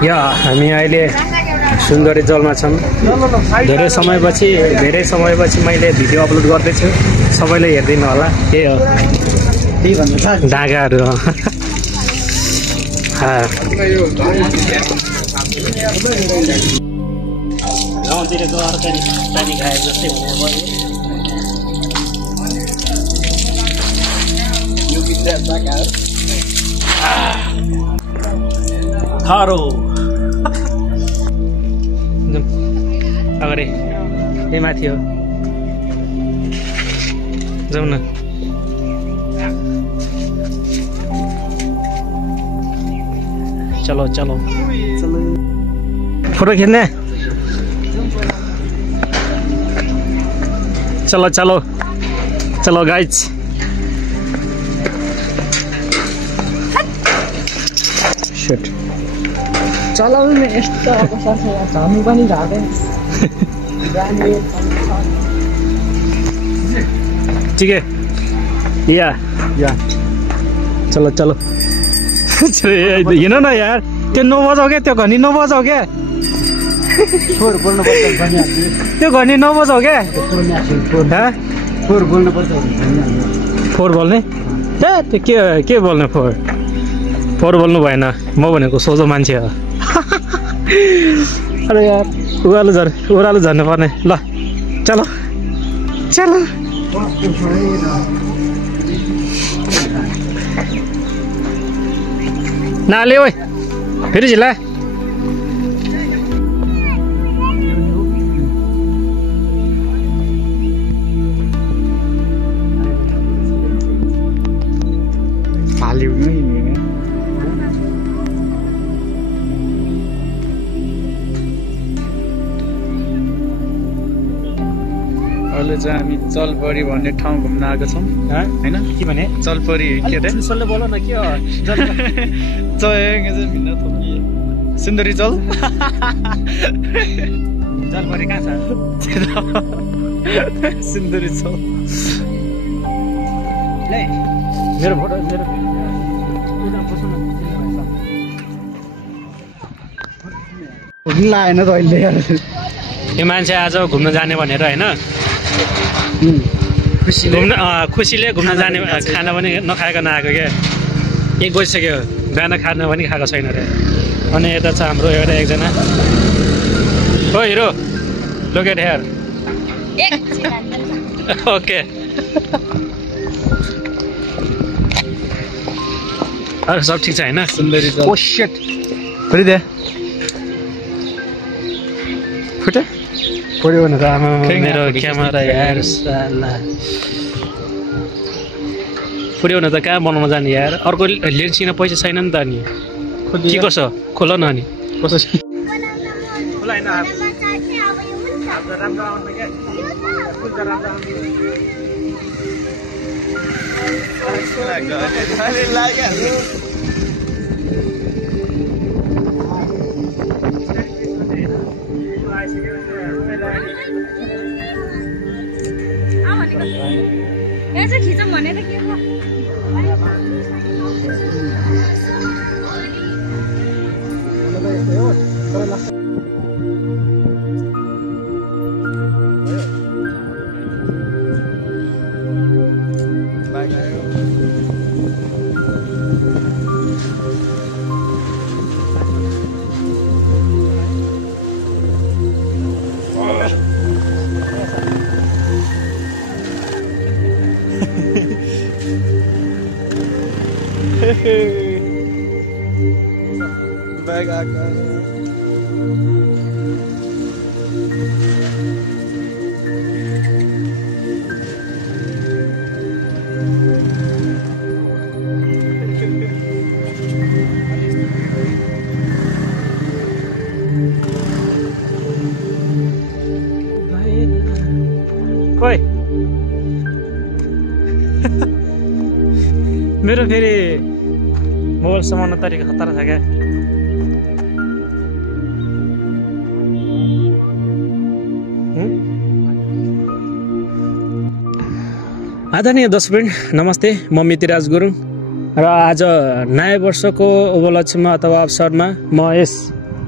या हामी अहिले सुन्दरी जलमा छौँ। धेरै समयपछि मैले भिडियो अपलोड गर्दैछु, सबैले हेरिदिनु होला। त्यही हो ढाकाहरू। गाउँतिरको अर्ग्यानिक पानी खाए जस्तै हुने खारो अगाडि त्यही माथि हो, जाउँ न। चलो चलो फोटो खिच्ने। चलो चलो चलो गाइज। शिट चलाउनु यस्तो अवसर छ यार, झर्नु पनि झर्दैन। ठीक है या चलो चलो। हिँड न यार, त्यो नबजाऊ क्या, त्यो घनी नबजाऊ क्या, त्यो घनी नबजाऊ क्या। फोर बोल्ने त्यो के बोल्ने? फोर बोल्नु भएन, म भनेको सोझो मान्छे हो। अरे यार ओह्रालो झर्नु पर्ने। ल चलो चलो। नाले ओए फेरि झिल्ला। अहिले चाहिँ हामी जलपरी भन्ने ठाउँ घुम्न आएको छौँ होइन? के भने जलपरी के अरे? बोल न के हो? सुन्दरी जल। जलपरी कहाँ छ? सुन्दरी जल। मेरो फोटो लाएन त अहिले। यो मान्छे आज घुम्न जाने भनेर होइन, खुसीले घुम्न जाने, खाना पनि नखाएको नआएको क्या। 1 बजिसक्यो, बिहान खाना पनि खाएको छैन अरे। अनि यता छ हाम्रो एउटा एकजना। Oh hero look at here. Okay अरू सब ठिक छ होइन? सुन्दरी जल। ओ शिट फेरि दे फुटे पऱ्यो भने त आमा मेरो क्यामेरा यार साला पुऱ्यो भने त कहाँ बनाउन जाने यार। अर्को लेन्स किन पैसा छैन नि त। अनि के कसो खोल न अनि कसो खिचौँ भनेर के हो? बैग आकर ओइ मेरो फेरि मोबाइल समाउन तरिका खतरा छ क्या। आदरणीय दर्शकवृन्द नमस्ते, म मितिराज गुरुङ र आज नयाँ वर्षको उपलक्ष्यमा अथवा अवसरमा म यस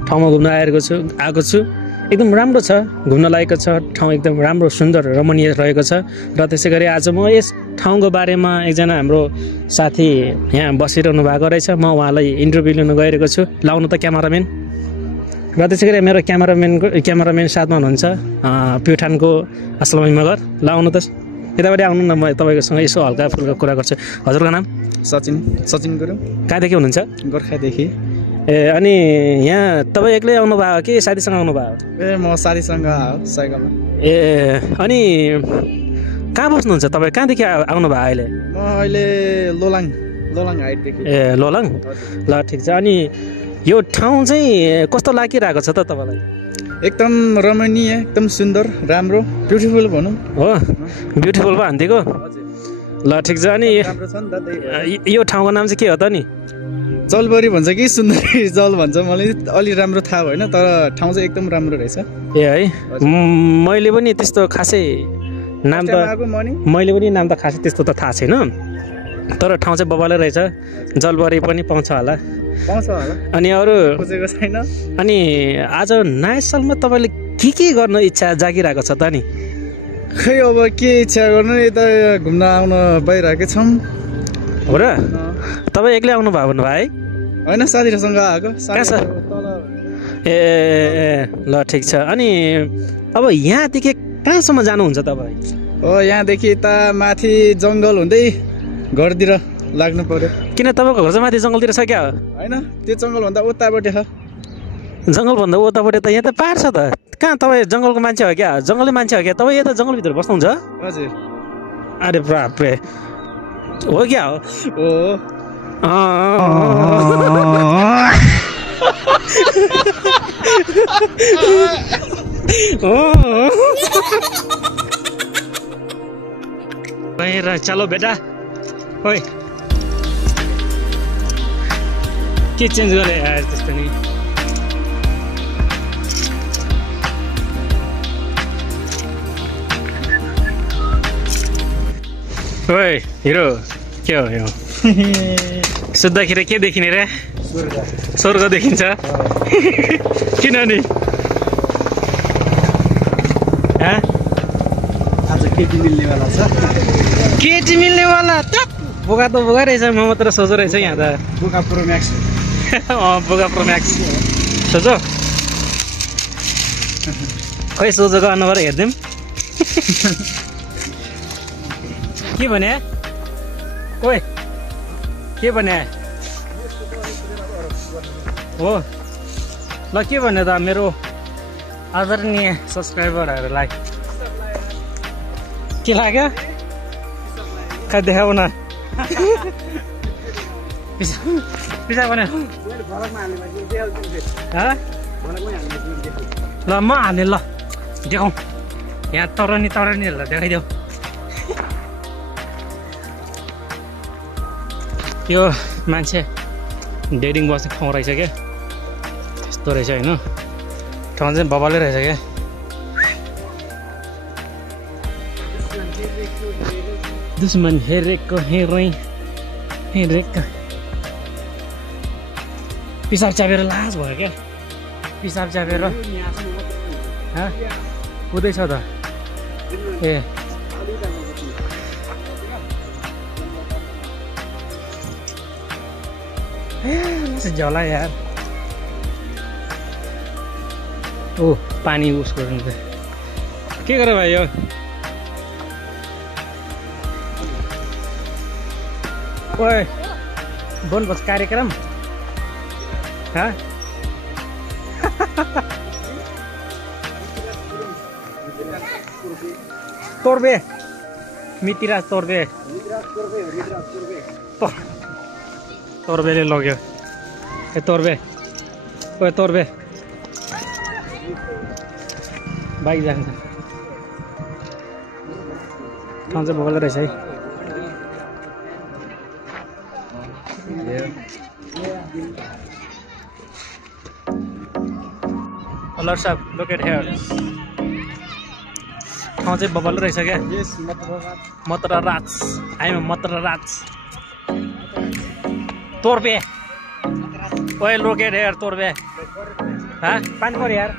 ठाउँमा घुम्न आएको छु एकदम राम्रो छ घुम्न लायकको छ ठाउँ एकदम राम्रो सुन्दर रमणीय रहेको छ र त्यसै गरी आज म यस ठाउँको बारेमा एकजना हाम्रो साथी यहाँ बसिरहनु भएको रहेछ म उहाँलाई इन्टरभ्यू लिन गइरहेको छु लाउनु त क्यामेराम्यान र त्यसै गरी मेरो क्यामेराम्यान साथमा हुनुहुन्छ प्युठानको असलमी मगर लाउनु त यतापट्टि आउनु न म तपाईँकोसँग यसो हल्का फुल्का कुरा गर्छु हजुरको नाम सचिन गुरुङ कहाँदेखि हुनुहुन्छ गोर्खादेखि ए अनि यहाँ तपाईँ एक्लै आउनु भयो कि साथीसँग आउनु भयो ए म साथीसँग साइकलमा ए अनि कहाँ बस्नुहुन्छ तपाईँ कहाँदेखि आउनु भयो अहिले म अहिले लोलाङ हाइटदेखि ए लोलाङ ल ठिक छ अनि यो ठाउँ चाहिँ कस्तो लागिरहेको छ त तपाईँलाई एकदम रमणीय एकदम सुन्दर राम्रो ब्युटिफुल भनौँ हो ब्युटिफुल पो हान्थेको ल ठिक छ अनि राम्रो छ नि त यो ठाउँको नाम चाहिँ के हो त नि जलबरी भन्छ कि सुन्दरी जल भन्छ मलाई अलि राम्रो थाहा भएन तर ठाउँ चाहिँ एकदम राम्रो रहेछ ए है मैले पनि त्यस्तो खासै नाम त मैले पनि नाम त खासै त्यस्तो त थाहा छैन तर ठाउँ चाहिँ बबालै रहेछ जलबरी पनि पाउँछ होला अनि अरू खोजेको छैन अनि आज नयाँ सालमा तपाईँले के गर्न इच्छा जागिरहेको छ त नि खै अब के इच्छा गर्नु यता घुम्न आउन बाहिरहेकै छौँ हो र तपाईँ एक्लै आउनु भयो भन्नुभयो है होइन साथीहरूसँग आएको ए ल ठिक छ अनि अब यहाँदेखि कहाँसम्म जानुहुन्छ तपाईँ यहाँदेखि यता माथि जङ्गल हुँदै घरतिर लाग्नु पर्यो किन तपाईँको घर चाहिँ माथि जङ्गलतिर छ क्या होइन त्यो जङ्गलभन्दा उतापट्टि छ जङ्गलभन्दा उतापट्टि त यहाँ त पाहाड छ त कहाँ तपाईँ जङ्गलको मान्छे हो क्या जङ्गली मान्छे हो क्या तपाईँ यता जङ्गलभित्र बस्नुहुन्छ हजुर अरे बाप्रे हो क्या हो चलो बेटा ओए के चेन्ज गरे यार त्यस्तो नि ओए हिरो के हो यो सुत्दाखेरि के देखिने रे स्वर्ग देखिन्छ किन नि आज केटी मिल्नेवाला छ केटी मिल्नेवाला बोका त बोका रहेछ म मात्र सोझो रहेछ यहाँ त बोका प्रो म्याक्स बोका प्रो म्याक्स सोझो खै सोझोको अनुहार हेरिदिउँ के भने ओए के भने हो ल के भने त मेरो आदरणीय सब्सक्राइबरहरूलाई के लाग्यो खै देखाउ न पिसा भने ल म हाल्ने ल देखाउँ यहाँ तरानीहरूलाई देखाइदेऊ यो मान्छे डेडिङ बस्ने ठाउँ रहेछ क्या त्यस्तो रहेछ होइन ठाउँ चाहिँ बबालै रहेछ क्या दुश्मन हेरेको हेरेको पिसाब चापेर लाज भयो क्या पिसाब चापेर कुदैछ त ए झला यार ओ पानी उसको के गर भाइ यो ओए बनभोज कार्यक्रम तोर्बे मितिराज तोर्बे तोर्बेले लग्यो ए तोर्बे ओए तोर्बे बाइक जान्छ ठाउँ चाहिँ भोगल रहेछ है अलर्ट साहब लुक एट हियर ठाउँ चाहिँ बबल रहेछ क्या मत्र राज आइम मत्र राज तोर्बे ओए लुक एट हियर तोर्बे पानी पर्यो यार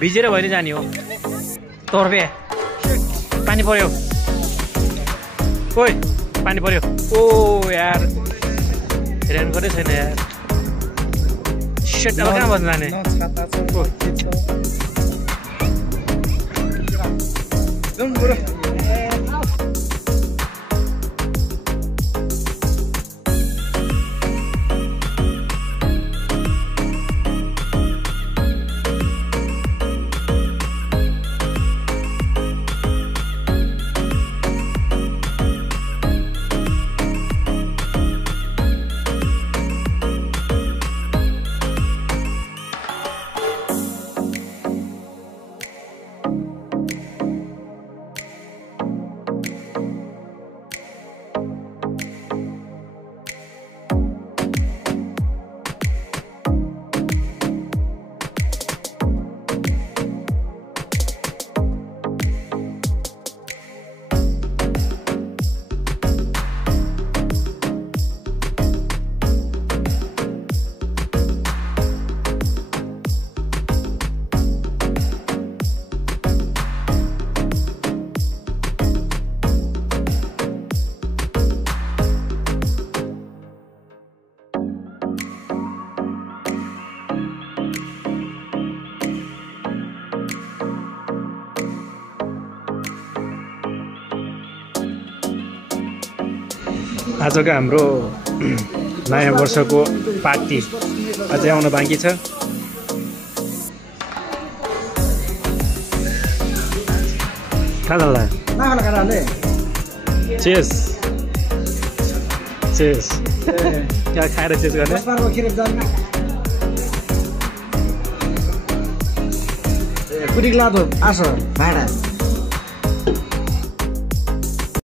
भिजेर भयो नि जाने हो तोर्बे पानी पर्यो ओइ पानी पर्यो ओ यार रेनकोटै छैन यार सेट अब कहाँ बस्न जाने आजको हाम्रो नयाँ वर्षको पार्टी अझै आउन बाँकी छ चेस चेस क्या खाएर चेस गर्ने कुटी लादो आस भाडा